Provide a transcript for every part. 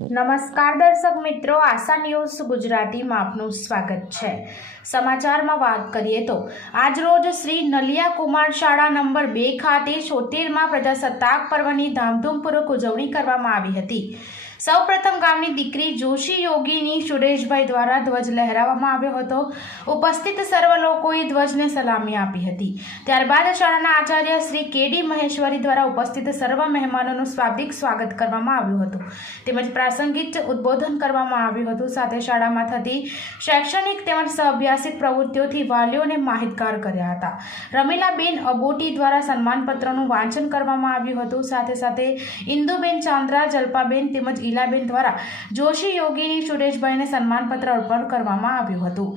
નમસ્કાર દર્શક મિત્રો, આશા ન્યૂઝ ગુજરાતીમાં આપનું સ્વાગત છે। સમાચારમાં વાત કરીએ તો આજરોજ શ્રી નલિયા કુમાર શાળા નંબર 2 ખાતે 76મા પ્રજાસત્તાક પર્વની ધામધૂમપૂર્વક ઉજવણી કરવામાં આવી હતી। સૌપ્રથમ ગામની દીકરી જોશી યોગીની સુરેશભાઈ દ્વારા ધ્વજ લહેરાવવામાં આવ્યો હતો। ઉપસ્થિત સર્વ લોકોએ ધ્વજને સલામી આપી હતી। ત્યારબાદ શાળાના આચાર્ય શ્રી કેડી મહેશ્વરી દ્વારા ઉપસ્થિત સર્વ મહેમાનોનું શાબ્દિક સ્વાગત કરવામાં આવ્યું હતું તેમજ પ્રાસંગિક ઉદ્બોધન કરવામાં આવ્યું હતું। સાથે શાળામાં થતી શૈક્ષણિક તેમજ સહઅભ્યાસિક પ્રવૃત્તિઓથી વાલીઓને માહિતગાર કર્યા હતા। રમીલાબેન અબોટી દ્વારા સન્માનપત્રનું વાંચન કરવામાં આવ્યું હતું। સાથે સાથે ઇન્દુબેન ચાંદ્રા, જલ્પાબેન તેમજ ઈલાબેન દ્વારા જોશી યોગીની સુરેશભાઈને સન્માનપત્ર અર્પણ કરવામાં આવ્યું હતું।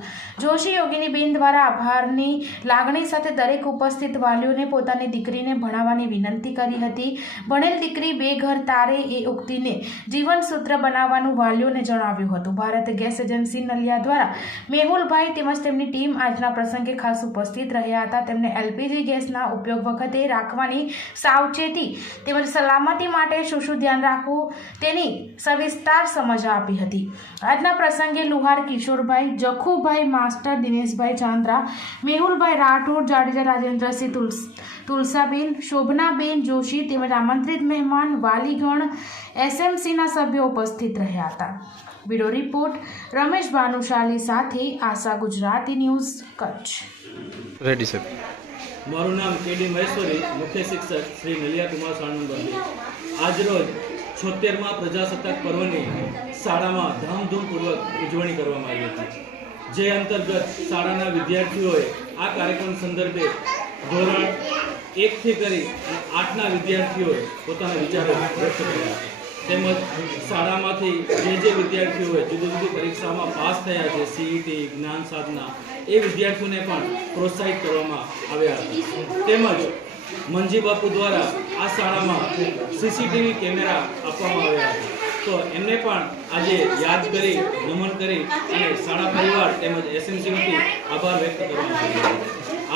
જોશી યોગીની બેન દ્વારા આભારની લાગણી સાથે દરેક ઉપસ્થિત વાલીઓને પોતાની દીકરીને ભણાવવાની વિનંતી કરી હતી। ભણેલ દીકરી બે ઘર તારે એ ઉક્તિને જીવન સૂત્ર બનાવવાનું વાલીઓને જણાવ્યું હતું। ભારત ગેસ એજન્સી નલિયા દ્વારા મેહુલભાઈ તેમજ તેમની ટીમ આજના પ્રસંગે ખાસ ઉપસ્થિત રહ્યા હતા। તેમને એલપીજી ગેસના ઉપયોગ વખતે રાખવાની સાવચેતી તેમજ સલામતી માટે શું ધ્યાન રાખવું તેની સવિસ્તાર સમજ આપી હતી। આજના પ્રસંગે લુહાર કિશોરભાઈ, જખુભાઈ માસ્ટર, દિનેશભાઈ ચાંદ્રા, મેહુલભાઈ રાઠોડ, જાડેજા રાજેન્દ્રસિંહ, તુલસાબેન, શોભનાબેન જોશી તેમજ આમંત્રિત મહેમાન, વાલીગણ, એસએમસીના સભ્યો ઉપસ્થિત રહ્યા હતા। બ્યુરો રિપોર્ટ રમેશ ભાનુશાલી સાથે Asha Gujarati news Kutch. Ready sir. મારું નામ કેડી મહેશ્વરી, મુખ્ય શિક્ષક શ્રી નલિયા કુમાર શાળા નંબર 2। આજરોજ 76મા પ્રજાસત્તાક પર્વની શાળામાં ધામધૂમપૂર્વક ઉજવણી કરવામાં આવી હતી, જે અંતર્ગત શાળાના વિદ્યાર્થીઓએ આ કાર્યક્રમ સંદર્ભે ધોરણ 1થી કરી 8ના વિદ્યાર્થીઓએ પોતાના વિચારો વ્યક્ત કર્યા તેમજ શાળામાંથી જે વિદ્યાર્થીઓએ જુદી જુદી પરીક્ષામાં પાસ થયા છે, સીઈટી, જ્ઞાન સાધના, એ વિદ્યાર્થીઓને પણ પ્રોત્સાહિત કરવામાં આવ્યા હતા। તેમજ મંજી બાપુ દ્વારા આ શાળામાં સીસીટીવી કેમેરા આપવામાં આવ્યા હતા, તો એમને પણ આજે યાદ કરી, નમન કરી અને શાળા પરિવાર તેમજ એસએમસી વતી આભાર વ્યક્ત કરવામાં આવ્યો।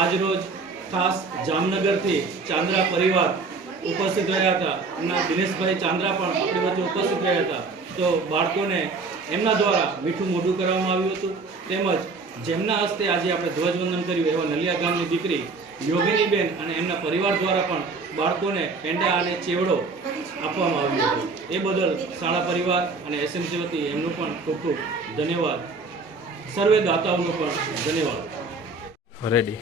આજરોજ ખાસ જામનગરથી ચાંદ્રા પરિવાર ઉપસ્થિત રહ્યા હતા। એમના દિનેશભાઈ ચાંદ્રા પણ આપણી વચ્ચે ઉપસ્થિત રહ્યા હતા, તો બાળકોને એમના દ્વારા મીઠું મોઢું કરવામાં આવ્યું હતું। તેમજ જેમના હસ્તે આજે આપણે ધ્વજવંદન કર્યું એવા નલિયા ગામની દીકરી યોગિનીબેન અને એમના પરિવાર દ્વારા પણ બાળકોને પેંડા અને ચેવડો આપવામાં આવ્યો હતો। એ બદલ શાળા પરિવાર અને એસએમસી વતી એમનું પણ ખૂબ ખૂબ ધન્યવાદ। સર્વે દાતાઓનો પણ ધન્યવાદ। રેડી।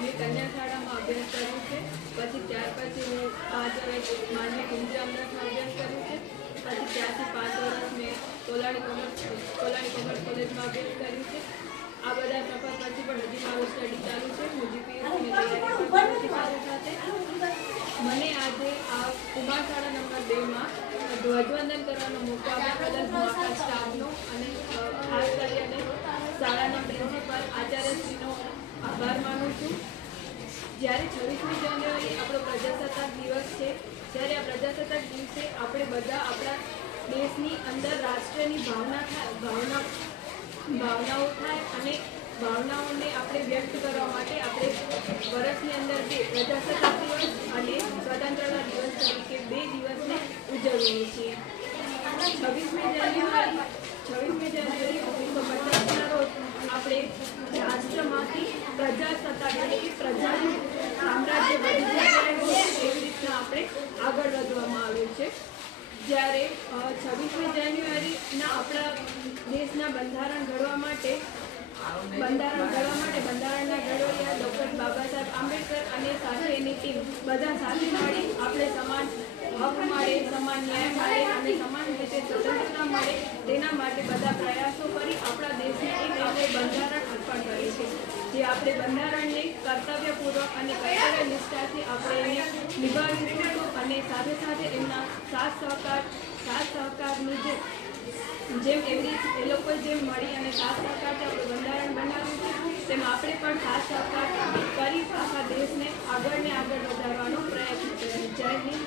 મેં કન્યા શાળામાં અભ્યાસ કર્યો છે, પછી ત્યાર પછી હું 5 વર્ષ માનવી કેન્દ્રીય અમદાવાદમાં અભ્યાસ કર્યો છે, પછી ત્યાંથી 5 વર્ષ મેં કોલાણી કોમર્સ કોલેજમાં અભ્યાસ કર્યું છે। આ બધા સફર પછી પણ હજી મારું સ્ટડી ચાલુ છે। હું જીપીએસસીની તૈયારી પણ કરું છું સાથે। મને આજે આ કુમાર શાળા નંબર 2માં ધ્વજવંદન કરવાનો મોકો આપ્યા બદલ હું આખા સ્ટાફનો અને ખાસ કરીને શાળાના પ્રિન્સિપાલ આચાર્યશ્રીનો આભાર માનું છું। જ્યારે 26મી જાન્યુઆરી આપણો પ્રજાસત્તાક દિવસ છે, ત્યારે આ પ્રજાસત્તાક દિવસે આપણે બધા આપણા દેશની અંદર રાષ્ટ્રની ભાવનાઓ થાય અને ભાવનાઓને આપણે વ્યક્ત કરવા માટે આપણે વર્ષની અંદર પ્રજાસત્તાક દિવસ અને સ્વતંત્રતા દિવસ તરીકે 2 દિવસને ઉજવીએ છીએ। 26મી જાન્યુઆરી 1950ના રોજ આપણે રાષ્ટ્રમાંથી પ્રજાસત્તાક એટલે કે પ્રજાનું સામ્રાજ્ય બની જાય એવી રીતના આપણે આગળ વધવામાં આવ્યું છે। જ્યારે 26મી જાન્યુઆરીના આપણા દેશના બંધારણ ઘડવા માટે બંધારણના ઘડવૈયા ડૉક્ટર બાબા સાહેબ આંબેડકર અને સાથે એની ટીમ બધા સાથે મળી આપણે સમાન હક મળે, સમાન ન્યાય મળે અને સમાન રીતે સ્વતંત્રતા મળે તેના માટે બધા પ્રયાસો કરી આપણા દેશને એક આપણે બંધારણ અર્પણ કરીએ છીએ, જે આપણે બંધારણને કર્તવ્યપૂર્વક અને કર્તવ્યનિષ્ઠાથી આપણે એને નિભાવ્યું હતું અને સાથે સાથે એમના સાથ સહકારની જેમ એવી એ લોકોએ જેમ મળી અને સાથ સહકારથી આપણે બંધારણ બનાવ્યું છે, તેમ આપણે પણ સાથ સહકાર કરી આખા દેશને આગળ વધારવાનો પ્રયત્ન કર્યો। જય હિન્દ।